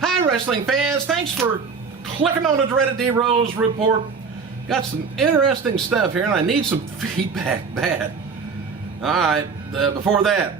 Hi, wrestling fans. Thanks for clicking on the dreaded D-Rose report. Got some interesting stuff here, and I need some feedback bad. All right, before that,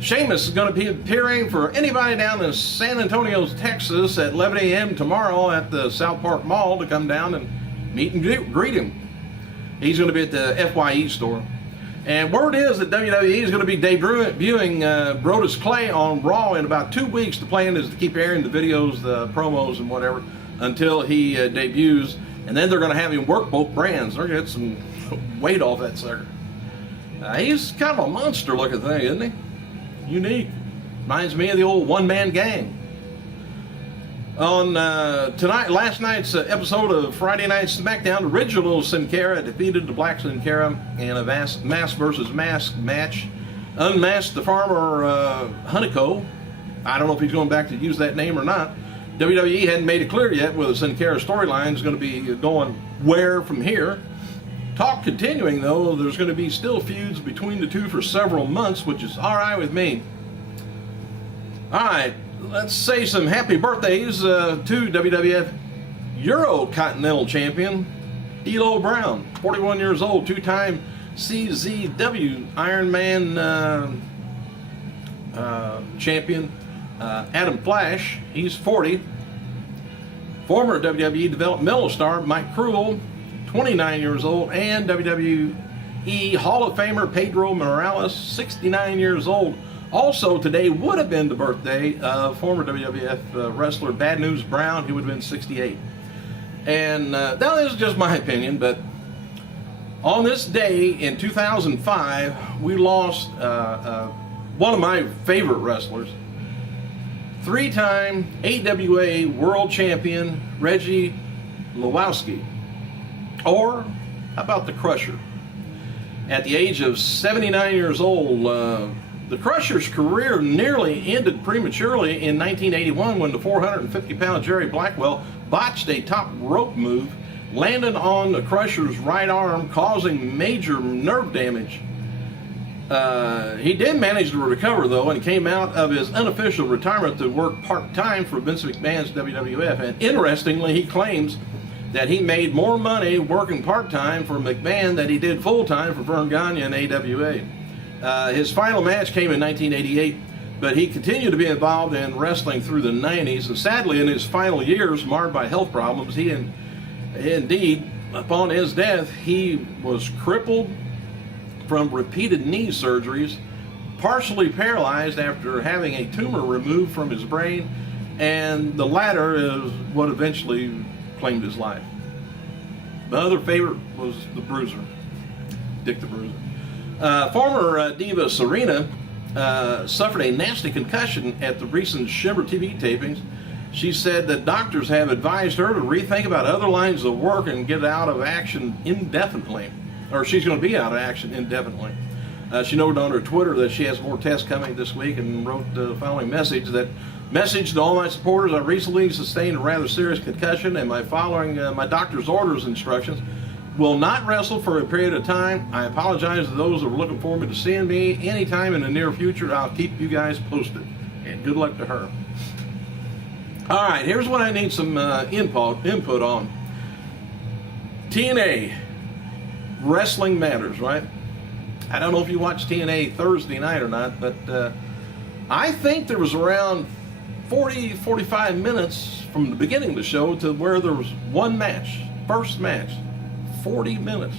Sheamus is going to be appearing for anybody down in San Antonio, Texas at 11 a.m. tomorrow at the South Park Mall to come down and meet and greet him. He's going to be at the FYE store. And word is that WWE is going to be debuting Brodus Clay on Raw in about 2 weeks. The plan is to keep airing the videos, the promos, and whatever until he debuts. And then they're going to have him work both brands. They're going to get some weight off that sucker. He's kind of a monster looking thing, isn't he? Unique. Reminds me of the old one-man gang. On last night's episode of Friday Night SmackDown, original Sin Cara defeated the Black Sin Cara in a mask versus mask match. Unmasked the farmer Hunico. I don't know if he's going back to use that name or not. WWE hadn't made it clear yet whether the Sin Cara storyline is going to be going where from here. Talk continuing though, there's going to be still feuds between the two for several months, which is alright with me. Alright, let's say some happy birthdays to WWF Eurocontinental Champion D'Lo Brown, 41 years old, two-time CZW Iron Man champion. Adam Flash, he's 40. Former WWE developmental star Mike Cruel, 29 years old, and WWE Hall of Famer Pedro Morales, 69 years old. Also today would have been the birthday of former WWF wrestler Bad News Brown, who would have been 68. And now this is just my opinion, but on this day in 2005, we lost one of my favorite wrestlers, three-time AWA World Champion Reggie Lowowski, or how about the Crusher? At the age of 79 years old, the Crusher's career nearly ended prematurely in 1981 when the 450-pound Jerry Blackwell botched a top rope move, landing on the Crusher's right arm, causing major nerve damage. He did manage to recover though, and came out of his unofficial retirement to work part-time for Vince McMahon's WWF. And interestingly, he claims that he made more money working part-time for McMahon than he did full-time for Vern Gagne and AWA. His final match came in 1988, but he continued to be involved in wrestling through the 90s, and sadly in his final years, marred by health problems, indeed, upon his death, he was crippled from repeated knee surgeries, partially paralyzed after having a tumor removed from his brain, and the latter is what eventually claimed his life. My other favorite was the Bruiser, Dick the Bruiser. Former diva Serena suffered a nasty concussion at the recent Shimmer TV tapings. She said that doctors have advised her to rethink about other lines of work and get out of action indefinitely, or she's going to be out of action indefinitely. She noted on her Twitter that she has more tests coming this week and wrote the following message: message to all my supporters, I recently sustained a rather serious concussion and following my doctor's orders instructions, will not wrestle for a period of time. I apologize to those who are looking forward to seeing me anytime in the near future. I'll keep you guys posted, and good luck to her. All right, here's what I need some input on. TNA, Wrestling Matters, right? I don't know if you watched TNA Thursday night or not, but I think there was around 45 minutes from the beginning of the show to where there was one match, first match, 40 minutes.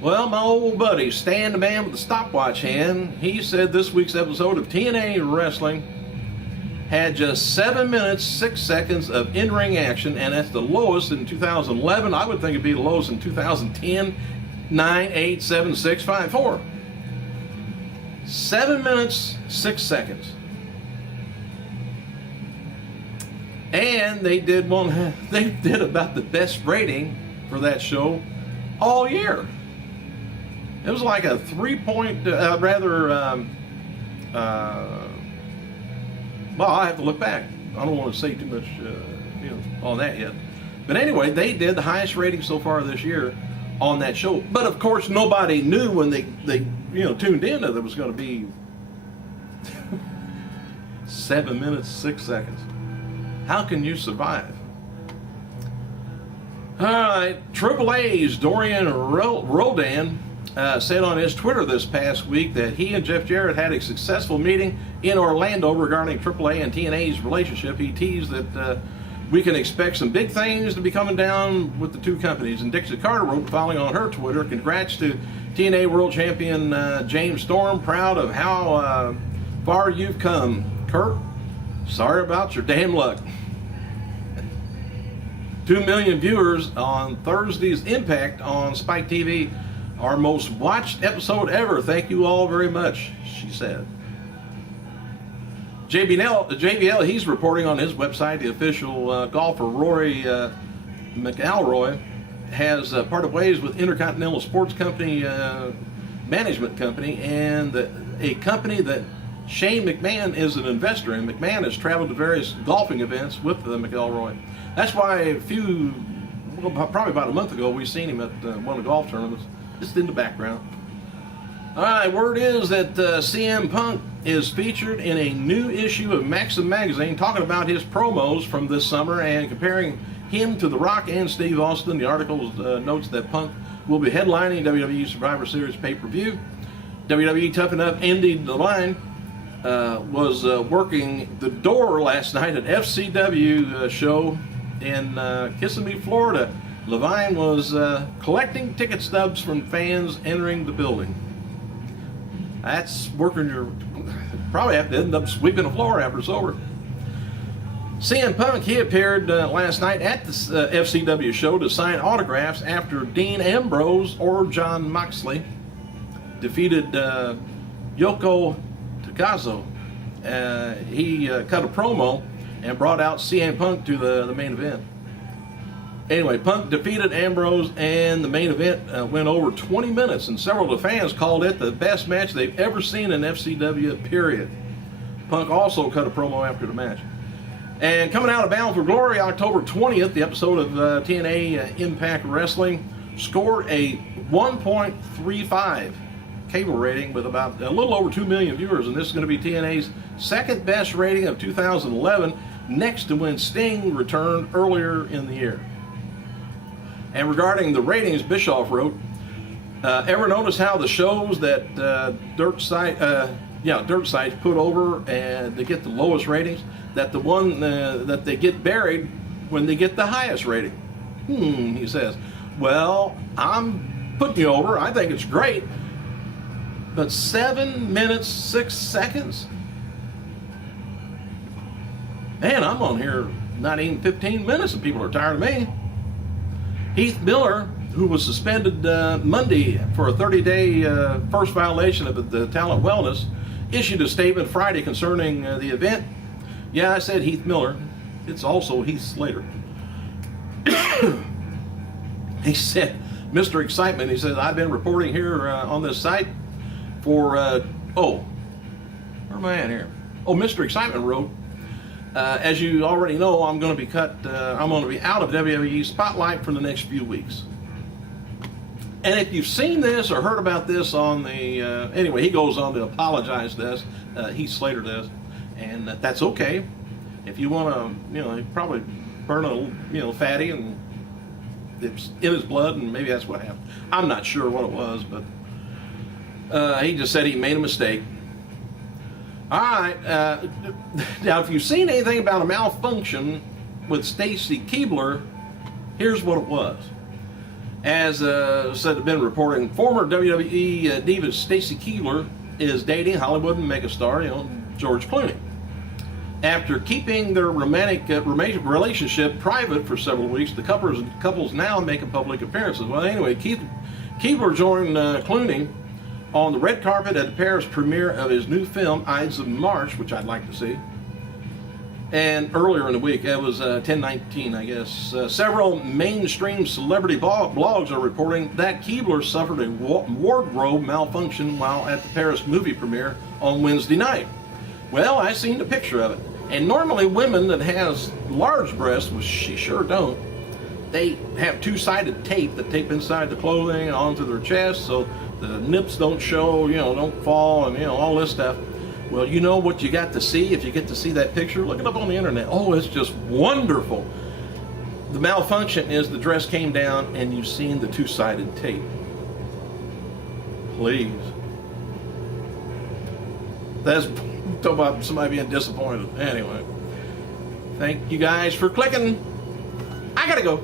Well, my old buddy, Stan the Man with the stopwatch hand, he said this week's episode of TNA Wrestling had just 7 minutes, 6 seconds of in-ring action, and that's the lowest in 2011. I would think it'd be the lowest in 2010, 9, 8, 7, 6, 5, 4. 7 minutes, 6 seconds. And they did about the best rating for that show all year. It was like a 3-point, well, I have to look back. I don't want to say too much on that yet. But anyway, they did the highest rating so far this year on that show. But of course, nobody knew when they tuned in that it was going to be 7 minutes, 6 seconds. How can you survive? All right, Triple A's Dorian Roldan said on his Twitter this past week that he and Jeff Jarrett had a successful meeting in Orlando regarding AAA and TNA's relationship. He teased that we can expect some big things to be coming down with the two companies. And Dixie Carter wrote, following on her Twitter, congrats to TNA World Champion James Storm. Proud of how far you've come. Kurt, sorry about your damn luck. 2 million viewers on Thursday's Impact on Spike TV. Our most watched episode ever. Thank you all very much, she said. JBL, he's reporting on his website, the official golfer Rory McIlroy has parted ways with Intercontinental Sports Company Management Company, and a company that Shane McMahon is an investor in. McMahon has traveled to various golfing events with McIlroy. That's why probably about a month ago, we seen him at one of the golf tournaments, just in the background. All right, word is that CM Punk is featured in a new issue of Maxim magazine, talking about his promos from this summer and comparing him to The Rock and Steve Austin. The article notes that Punk will be headlining WWE Survivor Series pay-per-view. WWE Tough Enough Andy Devine was working the door last night at FCW show in Kissimmee, Florida. Levine was collecting ticket stubs from fans entering the building. That's working your... Probably have to end up sweeping the floor after it's over. CM Punk, he appeared last night at the FCW show to sign autographs after Dean Ambrose or Jon Moxley defeated Yoko Takazo. He cut a promo and brought out CM Punk to the main event. Anyway, Punk defeated Ambrose, and the main event went over 20 minutes, and several of the fans called it the best match they've ever seen in FCW, period. Punk also cut a promo after the match. And coming out of Bound for Glory, October 20th, the episode of TNA Impact Wrestling scored a 1.35 cable rating with about a little over 2 million viewers, and this is going to be TNA's second best rating of 2011, next to when Sting returned earlier in the year. And regarding the ratings, Bischoff wrote, ever notice how the shows that dirt sites put over and they get the lowest ratings, that the one that they get buried when they get the highest rating? He says, well, I'm putting you over. I think it's great. But 7 minutes, 6 seconds? Man, I'm on here not even 15 minutes and people are tired of me. Heath Miller, who was suspended Monday for a 30-day first violation of the talent wellness, issued a statement Friday concerning the event. Yeah, I said Heath Miller. It's also Heath Slater. He said, Mr. Excitement, he says, I've been reporting here on this site for, where am I at here? Oh, Mr. Excitement wrote, as you already know, I'm going to be I'm going to be out of WWE Spotlight for the next few weeks. And if you've seen this or heard about this on the, anyway, he goes on to apologize to us. Heath Slater does, and that's okay. If you want to, probably burn a, fatty, and it's in his blood, and maybe that's what happened. I'm not sure what it was, but he just said he made a mistake. All right, now if you've seen anything about a malfunction with Stacy Keibler, here's what it was. As said, been reporting, former WWE diva Stacy Keibler is dating Hollywood megastar, George Clooney. After keeping their romantic relationship private for several weeks, the couple's now making public appearances. Well, anyway, Keibler joined Clooney on the red carpet at the Paris premiere of his new film, Ides of March, which I'd like to see. And earlier in the week, it was 10/19, I guess, several mainstream celebrity blogs are reporting that Keibler suffered a wardrobe malfunction while at the Paris movie premiere on Wednesday night. Well, I seen the picture of it. And normally women that has large breasts, which she sure don't, they have two-sided tape that tape inside the clothing and onto their chest so the nips don't show, don't fall, and all this stuff. Well, you know what you got to see if you get to see that picture? Look it up on the internet. Oh, it's just wonderful. The malfunction is the dress came down and you've seen the two-sided tape. Please. That's talk about somebody being disappointed. Anyway, thank you guys for clicking. I gotta go.